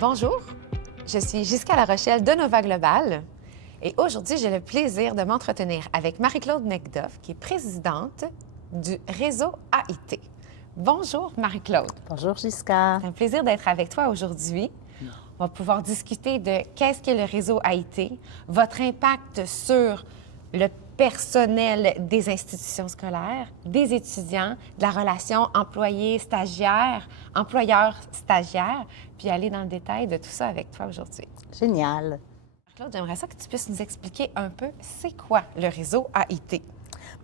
Bonjour, je suis Jessica Larochelle de Nova Global et aujourd'hui, j'ai le plaisir de m'entretenir avec Marie-Claude Necdoff, qui est présidente du réseau AIT. Bonjour Marie-Claude. Bonjour Jessica. C'est un plaisir d'être avec toi aujourd'hui. On va pouvoir discuter de qu'est-ce qu'est le réseau AIT, votre impact sur le personnel des institutions scolaires, des étudiants, de la relation employé-stagiaire, employeur-stagiaire, puis aller dans le détail de tout ça avec toi aujourd'hui. Génial. Claude, j'aimerais ça que tu puisses nous expliquer un peu c'est quoi le réseau AIT.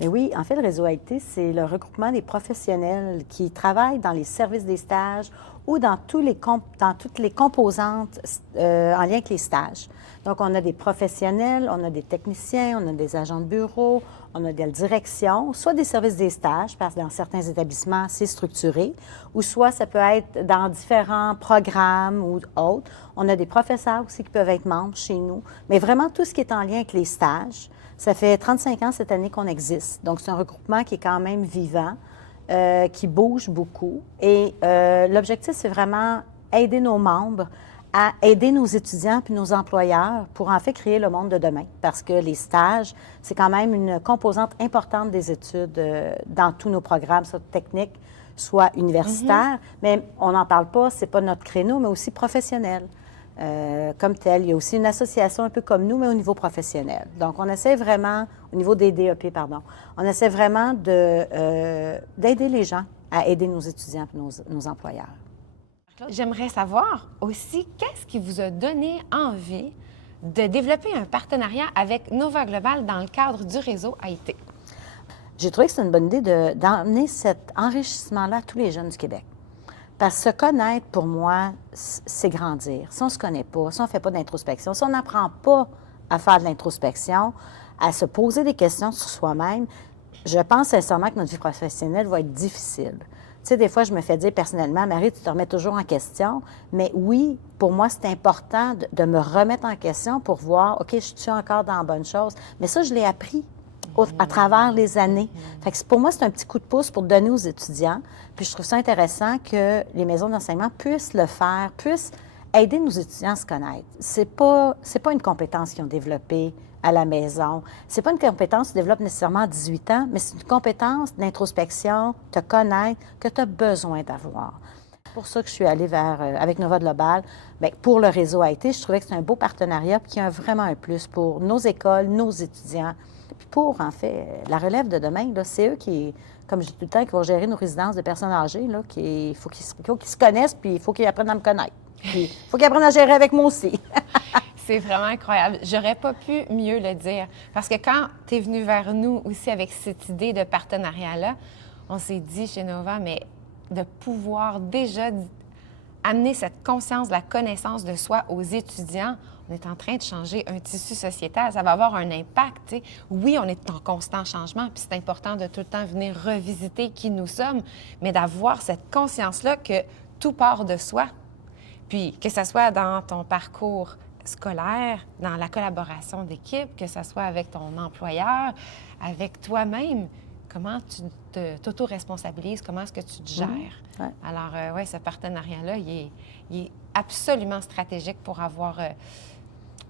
Mais oui, en fait, le réseau AIT, c'est le regroupement des professionnels qui travaillent dans les services des stages ou dans toutes les composantes en lien avec les stages. Donc, on a des professionnels, on a des techniciens, on a des agents de bureau, on a des directions, soit des services des stages, parce que dans certains établissements, c'est structuré, ou soit ça peut être dans différents programmes ou autres. On a des professeurs aussi qui peuvent être membres chez nous, mais vraiment tout ce qui est en lien avec les stages. Ça fait 35 ans cette année qu'on existe. Donc, c'est un regroupement qui est quand même vivant, qui bouge beaucoup. Et l'objectif, c'est vraiment aider nos membres à aider nos étudiants puis nos employeurs pour en fait créer le monde de demain. Parce que les stages, c'est quand même une composante importante des études dans tous nos programmes, soit techniques, soit universitaires. Mais on n'en parle pas, c'est pas notre créneau, mais aussi professionnel. Comme tel. Il y a aussi une association un peu comme nous, mais au niveau professionnel. Donc, on essaie vraiment, au niveau des DEP, pardon, on essaie vraiment d'aider les gens à aider nos étudiants et nos employeurs. J'aimerais savoir aussi qu'est-ce qui vous a donné envie de développer un partenariat avec Nova Global dans le cadre du réseau AIT. J'ai trouvé que c'est une bonne idée d'emmener cet enrichissement-là à tous les jeunes du Québec. Parce que se connaître, pour moi, c'est grandir. Si on ne se connaît pas, si on ne fait pas d'introspection, si on n'apprend pas à faire de l'introspection, à se poser des questions sur soi-même, je pense sincèrement que notre vie professionnelle va être difficile. Tu sais, des fois, je me fais dire personnellement, Marie, tu te remets toujours en question. Mais oui, pour moi, c'est important de me remettre en question pour voir, OK, je suis encore dans la bonne chose. Mais ça, je l'ai appris à travers les années. Fait que pour moi, c'est un petit coup de pouce pour donner aux étudiants. Puis je trouve ça intéressant que les maisons d'enseignement puissent le faire, puissent aider nos étudiants à se connaître. C'est pas une compétence qu'ils ont développée à la maison. C'est pas une compétence qu'ils développent nécessairement à 18 ans, mais c'est une compétence d'introspection, te connaître, que tu as besoin d'avoir. C'est pour ça que je suis allée avec Nova Global. Bien, pour le réseau AIT, je trouvais que c'est un beau partenariat qui a vraiment un plus pour nos écoles, nos étudiants. Puis pour, en fait, la relève de demain, c'est eux qui, comme je dis tout le temps, qui vont gérer nos résidences de personnes âgées. Il faut qu'ils se connaissent, puis il faut qu'ils apprennent à me connaître. Puis il faut qu'ils apprennent à gérer avec moi aussi. C'est vraiment incroyable. J'aurais pas pu mieux le dire. Parce que quand tu es venu vers nous aussi avec cette idée de partenariat-là, on s'est dit chez Nova, mais de pouvoir déjà amener cette conscience, la connaissance de soi aux étudiants, on est en train de changer un tissu sociétal. Ça va avoir un impact. T'sais. Oui, on est en constant changement, puis c'est important de tout le temps venir revisiter qui nous sommes, mais d'avoir cette conscience-là que tout part de soi. Puis que ce soit dans ton parcours scolaire, dans la collaboration d'équipe, que ce soit avec ton employeur, avec toi-même, comment tu t'auto-responsabilises, comment est-ce que tu te gères. Ouais. Alors, oui, ce partenariat-là, il est absolument stratégique pour avoir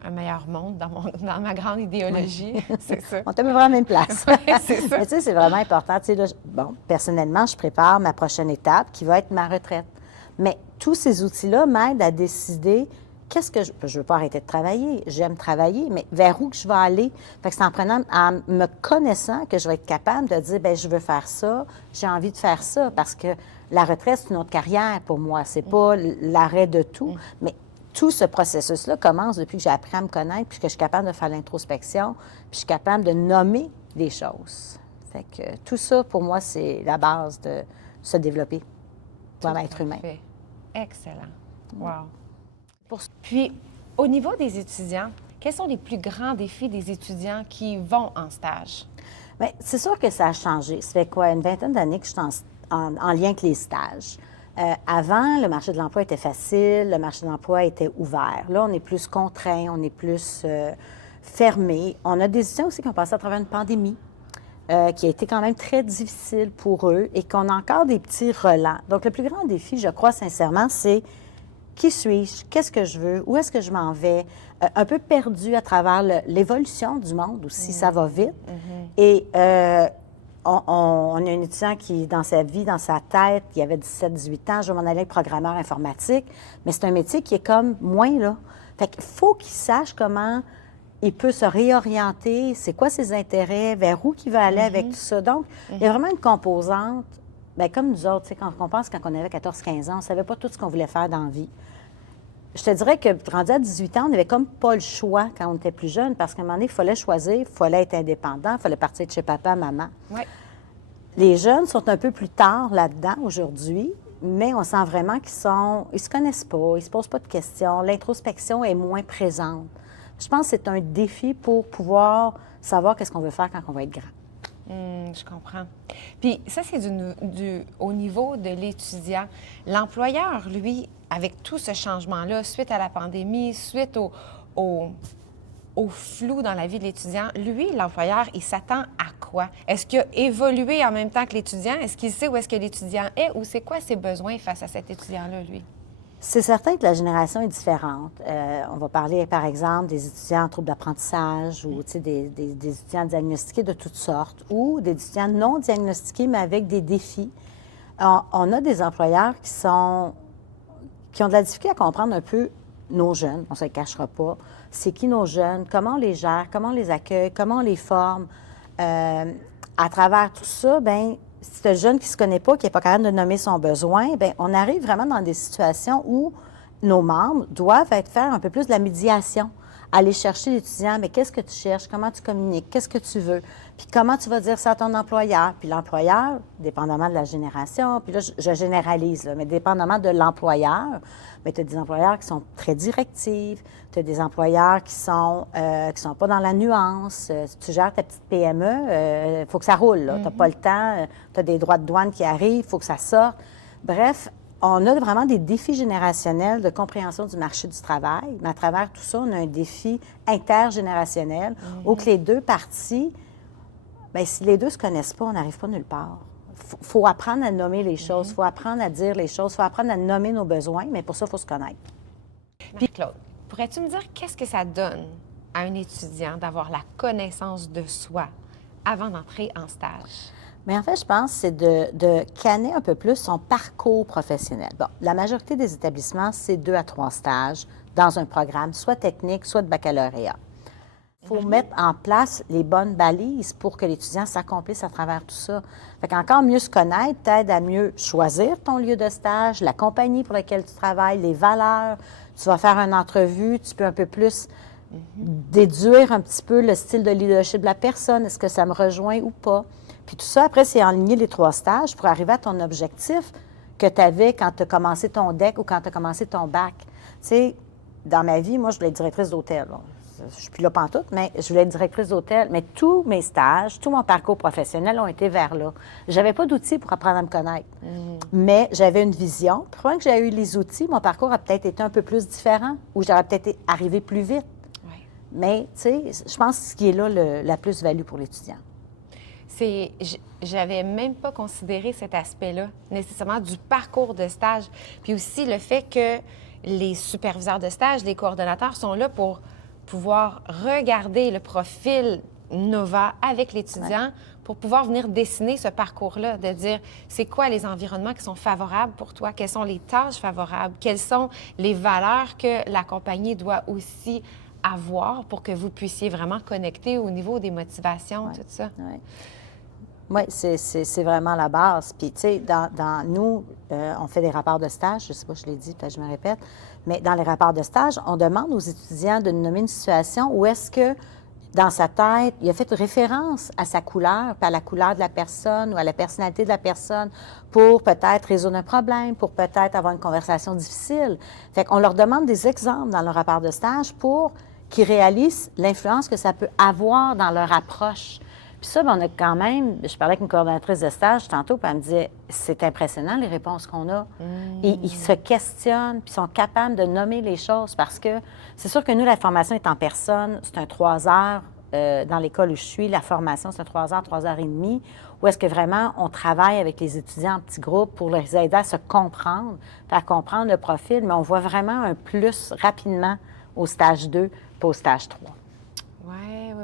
un meilleur monde dans ma grande idéologie. Oui. C'est ça. On te met vraiment à la même place. Oui, c'est ça. Mais tu sais, c'est vraiment important. Tu sais, là, bon, personnellement, je prépare ma prochaine étape qui va être ma retraite. Mais tous ces outils-là m'aident à décider qu'est-ce que je ne veux pas arrêter de travailler. J'aime travailler, mais vers où que je vais aller? Fait que c'est en prenant, en me connaissant que je vais être capable de dire, bien, je veux faire ça, j'ai envie de faire ça, parce que la retraite, c'est une autre carrière pour moi. C'est pas l'arrêt de tout, mais tout ce processus-là commence depuis que j'ai appris à me connaître, puis que je suis capable de faire l'introspection, puis je suis capable de nommer des choses. Fait que tout ça, pour moi, c'est la base de se développer comme être humain. Excellent. Wow. Puis, au niveau des étudiants, quels sont les plus grands défis des étudiants qui vont en stage? Bien, c'est sûr que ça a changé. Ça fait quoi, une vingtaine d'années que je suis en lien avec les stages. Avant, le marché de l'emploi était facile, le marché de l'emploi était ouvert. Là, on est plus contraint, on est plus fermé. On a des étudiants aussi qui ont passé à travers une pandémie qui a été quand même très difficile pour eux et qu'on a encore des petits relents. Donc, le plus grand défi, je crois sincèrement, c'est qui suis-je, qu'est-ce que je veux, où est-ce que je m'en vais, un peu perdu à travers l'évolution du monde aussi, ça va vite. Et on a un étudiant qui, dans sa vie, dans sa tête, il avait 17-18 ans, je vais m'en aller être programmeur informatique, mais c'est un métier qui est comme moins là. Fait qu'il faut qu'il sache comment il peut se réorienter, c'est quoi ses intérêts, vers où il va aller avec tout ça. Donc, il y a vraiment une composante, bien, comme nous autres, quand on pense quand on avait 14-15 ans, on ne savait pas tout ce qu'on voulait faire dans la vie. Je te dirais que, rendu à 18 ans, on n'avait comme pas le choix quand on était plus jeune, parce qu'à un moment donné, il fallait choisir, il fallait être indépendant, il fallait partir de chez papa, maman. Ouais. Les jeunes sont un peu plus tard là-dedans aujourd'hui, mais on sent vraiment qu'ils se connaissent pas, ils se posent pas de questions, l'introspection est moins présente. Je pense que c'est un défi pour pouvoir savoir qu'est-ce qu'on veut faire quand on va être grand. Je comprends. Puis ça, c'est au niveau de l'étudiant. L'employeur, lui, avec tout ce changement-là, suite à la pandémie, suite au flou dans la vie de l'étudiant, lui, l'employeur, il s'attend à quoi? Est-ce qu'il a évolué en même temps que l'étudiant? Est-ce qu'il sait où est-ce que l'étudiant est? Ou c'est quoi ses besoins face à cet étudiant-là, lui? C'est certain que la génération est différente. On va parler, par exemple, des étudiants en troubles d'apprentissage ou des étudiants diagnostiqués de toutes sortes ou des étudiants non diagnostiqués, mais avec des défis. On a des employeurs qui ont de la difficulté à comprendre un peu nos jeunes, on ne se le cachera pas. C'est qui nos jeunes, comment on les gère, comment on les accueille, comment on les forme. À travers tout ça, bien, c'est un jeune qui ne se connaît pas, qui n'est pas capable de nommer son besoin, bien, on arrive vraiment dans des situations où nos membres doivent faire un peu plus de la médiation, aller chercher l'étudiant, mais qu'est-ce que tu cherches, comment tu communiques, qu'est-ce que tu veux, puis comment tu vas dire ça à ton employeur. Puis l'employeur, dépendamment de la génération, puis là, je généralise, là, mais dépendamment de l'employeur, mais tu as des employeurs qui sont très directifs, tu as des employeurs qui sont pas dans la nuance. Si tu gères ta petite PME, il faut que ça roule, tu n'as pas le temps, tu as des droits de douane qui arrivent, il faut que ça sorte. Bref, on a vraiment des défis générationnels de compréhension du marché du travail, mais à travers tout ça, on a un défi intergénérationnel où que les deux parties, bien, si les deux ne se connaissent pas, on n'arrive pas nulle part. Il faut apprendre à nommer les choses, il faut apprendre à dire les choses, il faut apprendre à nommer nos besoins, mais pour ça, il faut se connaître. Puis Claude, pourrais-tu me dire qu'est-ce que ça donne à un étudiant d'avoir la connaissance de soi avant d'entrer en stage? Mais en fait, je pense que c'est de canner un peu plus son parcours professionnel. Bon, la majorité des établissements, c'est 2 à 3 stages dans un programme, soit technique, soit de baccalauréat. Il faut mettre en place les bonnes balises pour que l'étudiant s'accomplisse à travers tout ça. Fait qu'encore mieux se connaître t'aide à mieux choisir ton lieu de stage, la compagnie pour laquelle tu travailles, les valeurs. Tu vas faire une entrevue, tu peux un peu plus déduire un petit peu le style de leadership de la personne. Est-ce que ça me rejoint ou pas? Puis tout ça, après, c'est enligner les 3 stages pour arriver à ton objectif que tu avais quand tu as commencé ton DEC ou quand tu as commencé ton bac. Tu sais, dans ma vie, moi, je voulais être directrice d'hôtel. Je ne suis plus là pantoute, mais je voulais être directrice d'hôtel. Mais tous mes stages, tout mon parcours professionnel ont été vers là. J'avais pas d'outils pour apprendre à me connaître. Mais j'avais une vision. Puis, pendant que j'ai eu les outils, mon parcours a peut-être été un peu plus différent ou j'aurais peut-être arrivé plus vite. Oui. Mais, tu sais, je pense que ce qui est là, la plus-value pour l'étudiant. J'avais même pas considéré cet aspect-là, nécessairement du parcours de stage. Puis aussi le fait que les superviseurs de stage, les coordonnateurs sont là pour pouvoir regarder le profil Nova avec l'étudiant pour pouvoir venir dessiner ce parcours-là, de dire c'est quoi les environnements qui sont favorables pour toi, quelles sont les tâches favorables, quelles sont les valeurs que la compagnie doit aussi avoir pour que vous puissiez vraiment connecter au niveau des motivations, tout ça. Oui, c'est vraiment la base. Puis, tu sais, dans nous, on fait des rapports de stage. Je ne sais pas, je l'ai dit, peut-être je me répète. Mais dans les rapports de stage, on demande aux étudiants de nommer une situation où est-ce que, dans sa tête, il a fait référence à sa couleur, puis à la couleur de la personne ou à la personnalité de la personne pour peut-être résoudre un problème, pour peut-être avoir une conversation difficile. Fait qu'on leur demande des exemples dans leur rapport de stage pour qu'ils réalisent l'influence que ça peut avoir dans leur approche. Puis ça, bien, on a quand même... Je parlais avec une coordonnatrice de stage tantôt, puis elle me disait, c'est impressionnant les réponses qu'on a. Et ils se questionnent, puis sont capables de nommer les choses parce que c'est sûr que nous, la formation est en personne, c'est un 3 heures dans l'école où je suis, la formation, c'est 3 heures, 3 heures et demie, où est-ce que vraiment on travaille avec les étudiants en petits groupes pour les aider à se comprendre, faire comprendre le profil, mais on voit vraiment un plus rapidement au stage 2 pas au stage 3.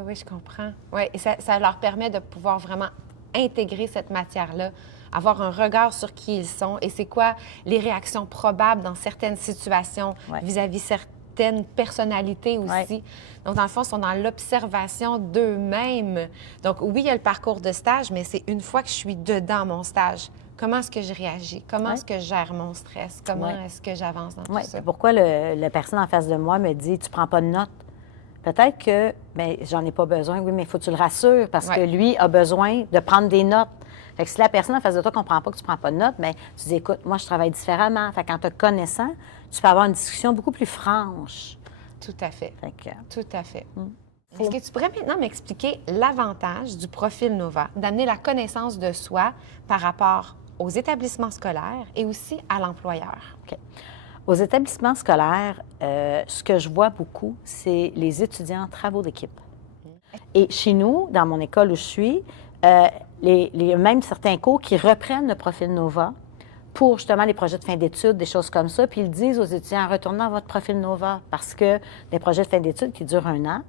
Oui, je comprends. Oui, et ça leur permet de pouvoir vraiment intégrer cette matière-là, avoir un regard sur qui ils sont et c'est quoi les réactions probables dans certaines situations vis-à-vis certaines personnalités aussi. Donc, dans le fond, ils sont dans l'observation d'eux-mêmes. Donc, oui, il y a le parcours de stage, mais c'est une fois que je suis dedans mon stage. Comment est-ce que je réagis? Comment est-ce que je gère mon stress? Comment est-ce que j'avance dans tout ça? Pourquoi la personne en face de moi me dit « tu prends pas de notes ». Peut-être que, bien, j'en ai pas besoin, oui, mais il faut que tu le rassures parce que lui a besoin de prendre des notes. Fait que si la personne en face de toi ne comprend pas que tu ne prends pas de notes, bien, tu dis, écoute, moi, je travaille différemment. Fait qu'en te connaissant, tu peux avoir une discussion beaucoup plus franche. Tout à fait. Tout à fait. Mm. Est-ce que tu pourrais maintenant m'expliquer l'avantage du profil Nova, d'amener la connaissance de soi par rapport aux établissements scolaires et aussi à l'employeur? OK. Aux établissements scolaires, ce que je vois beaucoup, c'est les étudiants en travaux d'équipe. Et chez nous, dans mon école où je suis, il y a même certains cours qui reprennent le profil Nova pour justement les projets de fin d'études, des choses comme ça. Puis ils disent aux étudiants, retournez dans votre profil Nova parce que les projets de fin d'études qui durent 1 an,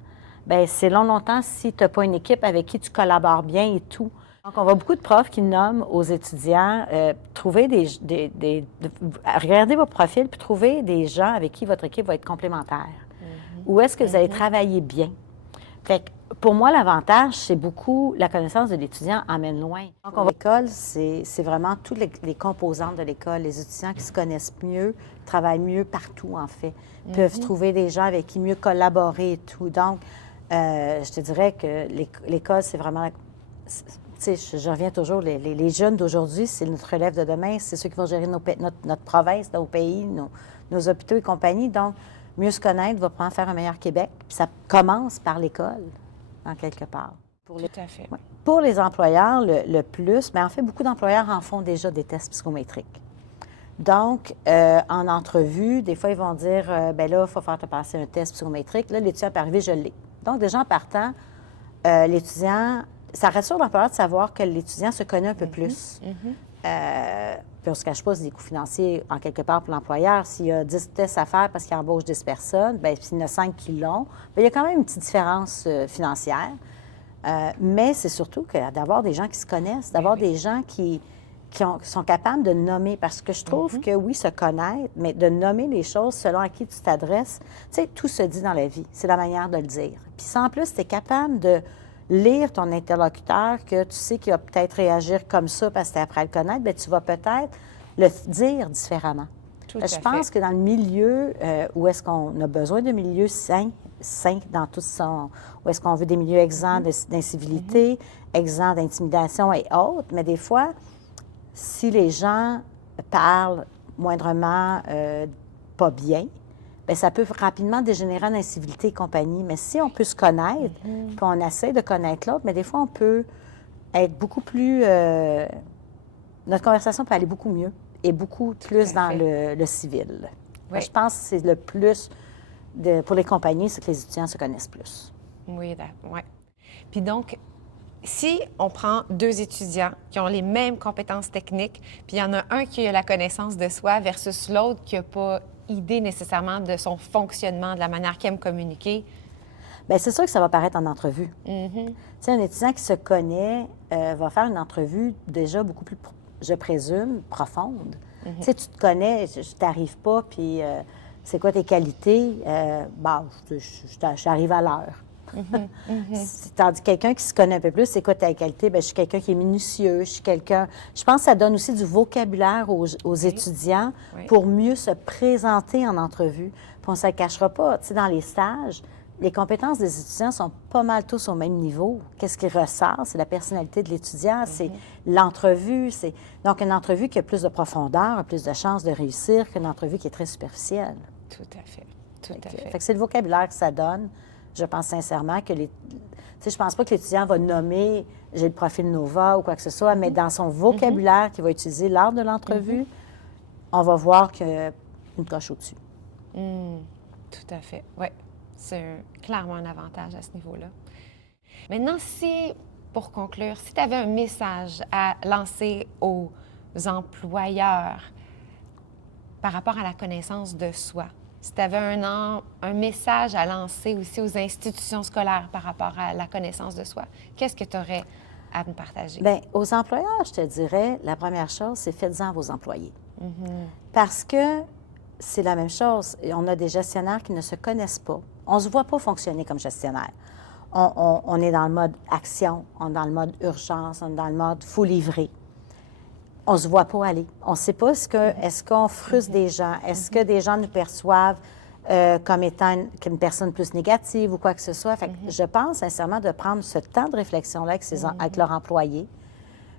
bien, c'est longtemps si tu n'as pas une équipe avec qui tu collabores bien et tout. Donc, on voit beaucoup de profs qui nomment aux étudiants, regardez vos profils puis trouvez des gens avec qui votre équipe va être complémentaire. Où est-ce que vous allez travailler bien? Fait que pour moi, l'avantage, c'est beaucoup la connaissance de l'étudiant emmène loin. Donc, l'école, c'est vraiment toutes les composantes de l'école. Les étudiants qui se connaissent mieux, travaillent mieux partout, en fait, peuvent trouver des gens avec qui mieux collaborer et tout. Donc, je te dirais que l'école, c'est vraiment... Tu sais, je reviens toujours, les jeunes d'aujourd'hui, c'est notre relève de demain, c'est ceux qui vont gérer notre province, nos pays, nos hôpitaux et compagnie. Donc, mieux se connaître va pouvoir faire un meilleur Québec. Puis ça commence par l'école, en quelque part. Tout à fait. Ouais. Pour les employeurs, le plus, bien, en fait, beaucoup d'employeurs en font déjà des tests psychométriques. Donc, en entrevue, des fois, ils vont dire, bien là, il faut faire te passer un test psychométrique. Là, l'étudiant peut arriver, je l'ai. Donc, déjà en partant, l'étudiant... Ça rassure l'employeur de savoir que l'étudiant se connaît un peu plus. Puis on ne se cache pas, c'est des coûts financiers en quelque part pour l'employeur. S'il y a 10 tests à faire parce qu'il embauche 10 personnes, bien, puis il y en a 5 qui l'ont, bien, il y a quand même une petite différence financière. Mais c'est surtout d'avoir des gens qui se connaissent, d'avoir des gens qui sont capables de nommer. Parce que je trouve que, oui, se connaître, mais de nommer les choses selon à qui tu t'adresses, tu sais, tout se dit dans la vie. C'est la manière de le dire. Puis si en plus, tu es capable de lire ton interlocuteur, que tu sais qu'il va peut-être réagir comme ça parce que tu es après à le connaître, bien, tu vas peut-être le dire différemment. Je pense que dans le milieu où est-ce qu'on a besoin de milieux sains dans tout son... où est-ce qu'on veut des milieux exempts d'incivilité, exempts d'intimidation et autres, mais des fois, si les gens parlent moindrement pas bien, bien, ça peut rapidement dégénérer en incivilité et compagnie. Mais si on peut se connaître, puis on essaie de connaître l'autre, mais des fois, on peut être beaucoup plus... notre conversation peut aller beaucoup mieux et beaucoup plus dans le civil. Oui. Je pense que c'est le plus pour les compagnies, c'est que les étudiants se connaissent plus. Oui. Puis donc, si on prend 2 étudiants qui ont les mêmes compétences techniques, puis il y en a un qui a la connaissance de soi versus l'autre qui n'a pas idée nécessairement de son fonctionnement, de la manière qu'il aime communiquer? Bien, c'est sûr que ça va paraître en entrevue. Tu sais, un étudiant qui se connaît va faire une entrevue déjà beaucoup plus, je présume, profonde. Tu sais, tu te connais, je t'arrive pas, puis c'est quoi tes qualités? J'arrive à l'heure. Tandis que quelqu'un qui se connaît un peu plus, c'est quoi ta qualité? Bien, je suis quelqu'un qui est minutieux, je suis quelqu'un... Je pense que ça donne aussi du vocabulaire aux étudiants pour mieux se présenter en entrevue. Puis on ne se cachera pas. Tu sais, dans les stages, les compétences des étudiants sont pas mal tous au même niveau. Qu'est-ce qui ressort? C'est la personnalité de l'étudiant, c'est l'entrevue. Donc, une entrevue qui a plus de profondeur, a plus de chances de réussir qu'une entrevue qui est très superficielle. Tout à fait. Fait que c'est le vocabulaire que ça donne. Je pense sincèrement que Tu sais, je pense pas que l'étudiant va nommer « j'ai le profil Nova » ou quoi que ce soit, mais dans son vocabulaire qu'il va utiliser lors de l'entrevue, on va voir qu'il y a une coche au-dessus. Tout à fait, oui. C'est clairement un avantage à ce niveau-là. Maintenant, pour conclure, si tu avais un message à lancer aux employeurs par rapport à la connaissance de soi, si tu avais un message à lancer aussi aux institutions scolaires par rapport à la connaissance de soi, qu'est-ce que tu aurais à me partager? Bien, aux employeurs, je te dirais, la première chose, c'est faites-en à vos employés. Parce que c'est la même chose. On a des gestionnaires qui ne se connaissent pas. On ne se voit pas fonctionner comme gestionnaire. On est dans le mode action, on est dans le mode urgence, on est dans le mode faut livrer. On ne se voit pas aller. On ne sait pas est-ce qu'on frustre des gens, est-ce que des gens nous perçoivent comme étant une personne plus négative ou quoi que ce soit. Fait que je pense sincèrement de prendre ce temps de réflexion-là avec leur employé,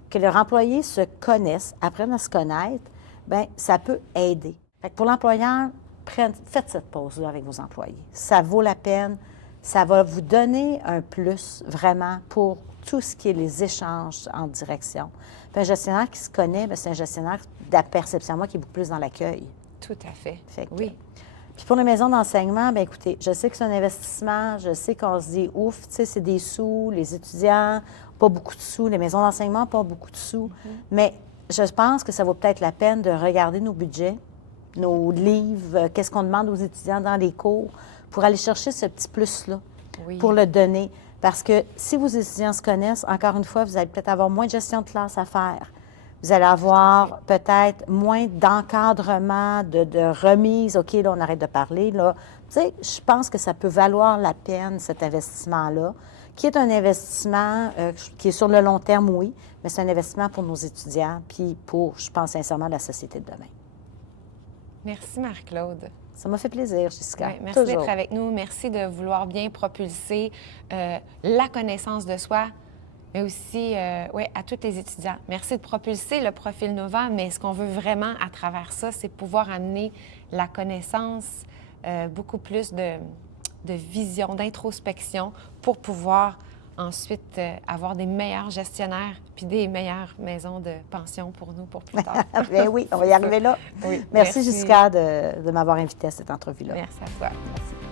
que leur employé se connaisse, apprenne à se connaître, bien, ça peut aider. Fait que pour l'employeur, faites cette pause-là avec vos employés. Ça vaut la peine. Ça va vous donner un plus, vraiment, pour tout ce qui est les échanges en direction. Puis un gestionnaire qui se connaît, bien, c'est un gestionnaire de la perception, moi, qui est beaucoup plus dans l'accueil. Tout à fait. Oui. Puis pour les maisons d'enseignement, bien écoutez, je sais que c'est un investissement, je sais qu'on se dit, ouf, tu sais, c'est des sous, les étudiants, pas beaucoup de sous, les maisons d'enseignement, pas beaucoup de sous. Mais je pense que ça vaut peut-être la peine de regarder nos budgets, nos livres, qu'est-ce qu'on demande aux étudiants dans les cours, pour aller chercher ce petit plus-là, pour le donner. Parce que si vos étudiants se connaissent, encore une fois, vous allez peut-être avoir moins de gestion de classe à faire. Vous allez avoir peut-être moins d'encadrement, de remise. OK, là, on arrête de parler. Là. Tu sais, je pense que ça peut valoir la peine, cet investissement-là, qui est un investissement qui est sur le long terme, oui, mais c'est un investissement pour nos étudiants, puis pour, je pense sincèrement, la société de demain. Merci, Marie-Claude. Ça m'a fait plaisir, Jessica. Oui, merci d'être avec nous. Merci de vouloir bien propulser la connaissance de soi, mais aussi à tous les étudiants. Merci de propulser le profil Nova, mais ce qu'on veut vraiment à travers ça, c'est pouvoir amener la connaissance, beaucoup plus de vision, d'introspection pour pouvoir ensuite avoir des meilleurs gestionnaires puis des meilleures maisons de pension pour nous pour plus tard. Bien oui, on va y arriver là. Oui. Merci Jessica de m'avoir invitée à cette entrevue-là. Merci à toi. Merci.